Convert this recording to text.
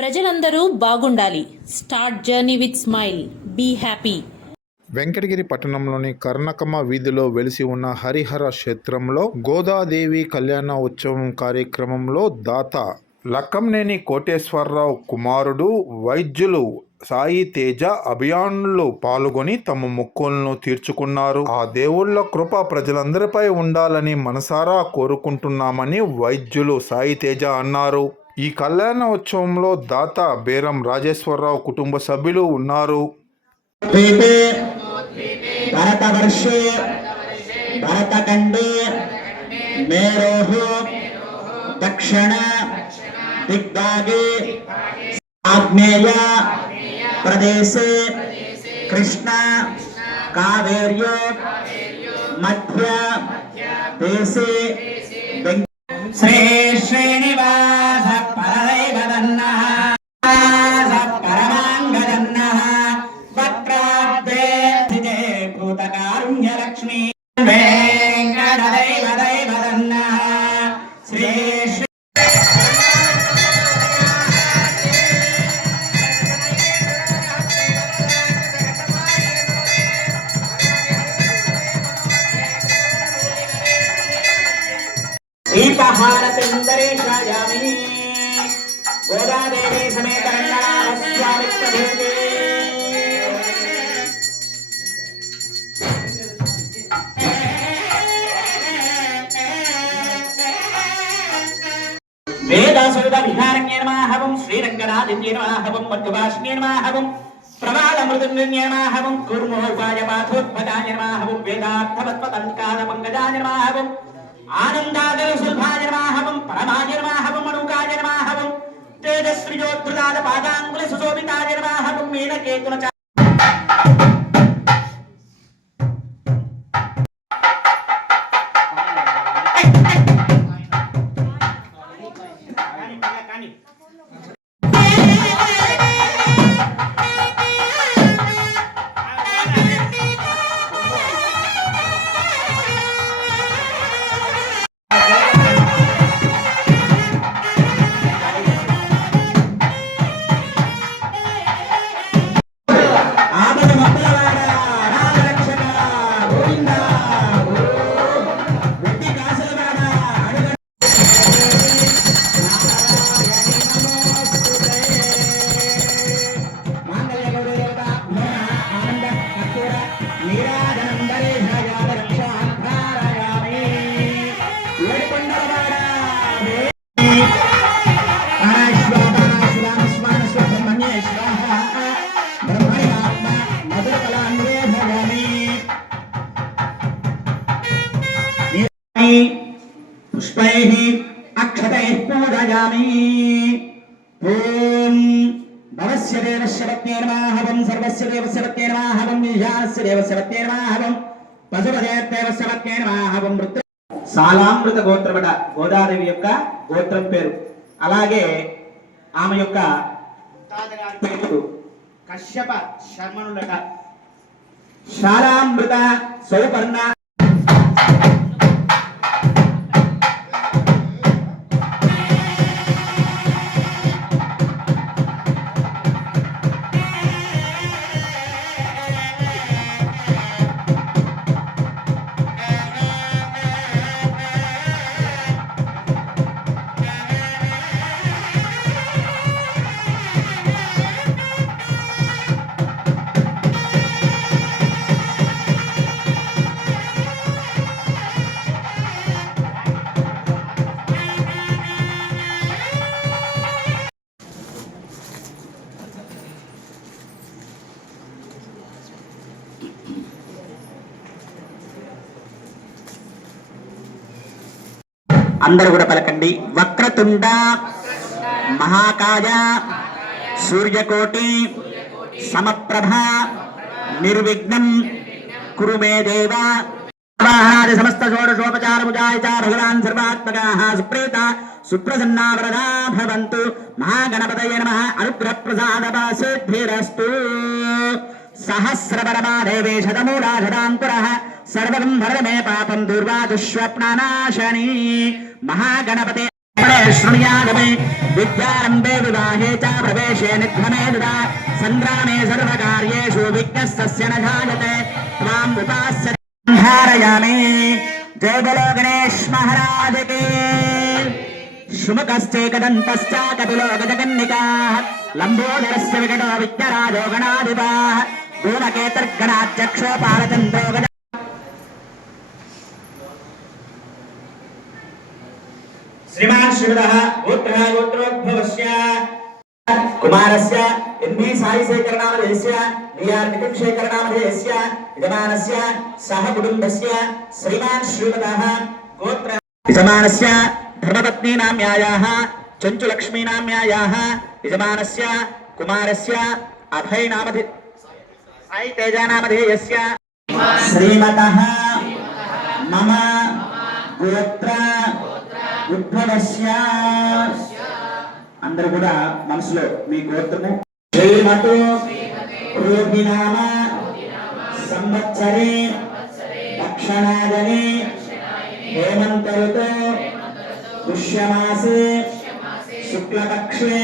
ప్రజలందరూ బాగుండాలి. Start journey with smile. Be happy. Venkatagiri పట్టణంలోని కర్ణకమ్మ వీధిలో వెలిసి ఉన్న హరిహర క్షేత్రంలో గోదాదేవి కళ్యాణ ఉత్సవం కార్యక్రమంలో దాత లక్కంనేని కోటేశ్వరరావు కుమారుడు వైద్యులు సాయి తేజ అభియానులు పాల్గొని తమ మొక్కులను తీర్చుకున్నారు. ఆ దేవుళ్ల కృప ప్రజలందరిపై ఉండాలని మనసారా కోరుకుంటున్నామని వైద్యులు సాయి తేజ అన్నారు. ఈ కళ్యాణ ఉత్సవంలో దాత బేరం రాజేశ్వరరావు కుటుంబ సభ్యులు ఉన్నారు. భరతవర్షే భరతఖండే మేరోః దక్షిణ దిగ్భాగే ఆగ్నేయ ప్రదేశే కృష్ణ కావేర్యో మధ్య దేశే శ్రీ శ్రీనివాస పరదైవదన్నః పరమాంగదన్నః వక్రాబ్దే స్థితే భూతకారుణ్యలక్ష్మీ వెంకటదైవదైవదన్నః శ్రీ दीपहारतिन्दरेशायामि गोदादेवी समेत रङ्गनाथस्वामित्वभूते वेदासुरविहारण्ये नमः श्रीरङ्गनाथिन्ये नमः मध्वभाषिण्ये नमः प्रवालमृदुन्ये नमः कूर्मोपायपाथोद्भगाय नमः वेदार्थवत्पतन्कालपङ्कजाय नमः आनंदादय सुलभाय नमः परमाय नमः मनुकाय नमः तेजस्विजोद्धृताद पादांगुल सुशोभिताय नमः मेनकेतुन पुष्पैः अक्षतैः पूजयामि। ओम भवस्य देवस्य पत्न्ये नमः सर्वस्य देवस्य पत्न्ये नमः ईशानस्य देवस्य पत्न्ये नमः पशुपते देवस्य पत्न्ये नमः मृत సాలామృత గోత్రమట గోదాదేవి యొక్క గోత్రం పేరు. అలాగే ఆమె యొక్క తాతగారి పేరు కశ్యప శర్మనులట. శాలామృత సౌపర్ణ అందరూ కూడా పలకండి. వక్రతుండ మహాకాయ సూర్యకోటి సమప్రభ నిర్విఘ్నం కురు మే దేవ. సమస్త షోడశోపచార ముజాయచ భగవాన్ సర్వాత్మకాః సుప్రీత సుప్రసన్నా వరదా భవంతు. మహాగణపతయే నమః. అనుగ్రహ ప్రసాద సిద్ధిరస్తు. सहस्रपरमा देवे शतमूलाशतांकुरः सर्वं भरमे पापं दुर्वा दुष्स्वप्ननाशनी महागणपते शृणुयादमे विद्यारम्भे विवाहे च प्रवेशे निध्वमे तदा सङ्ग्रामे सर्वकार्येषु विघ्नस्तस्य न जायते त्वाम् उपास्य हारयामि। जय बोलो गणेश महाराज की। शुमुकश्चैकदन्तश्च कपिलो गजकन्निकाः लम्बोदरस्य विकटो विघ्नराजो गणाधिपः धूमकेतुर्गणाध्यक्षो पालचन्द्रो गज श्रीमान् श्रीमदः गोत्रः गोत्रोद्भवस्य कुमारस्य इन्मे साई शेखरनामधेयस्य नियार नितिन शेखरनामधेयस्य यजमानस्य सह कुटुम्बस्य श्रीमान् श्रीमदः गोत्र यजमानस्य धर्मपत्नी नाम्यायाः चञ्चुलक्ष्मी नाम्यायाः यजमानस्य कुमारस्य अभय नामधे साई तेजा नामधेयस्य श्रीमतः मम गोत्र ఉద్భవస్య అందరూ కూడా మనసులో మీ గోత్రము శ్రీమతు రోహినామ సంవత్సరే దక్షిణాయనే హేమంత ఋతు పుష్యమాసే శుక్లపక్షే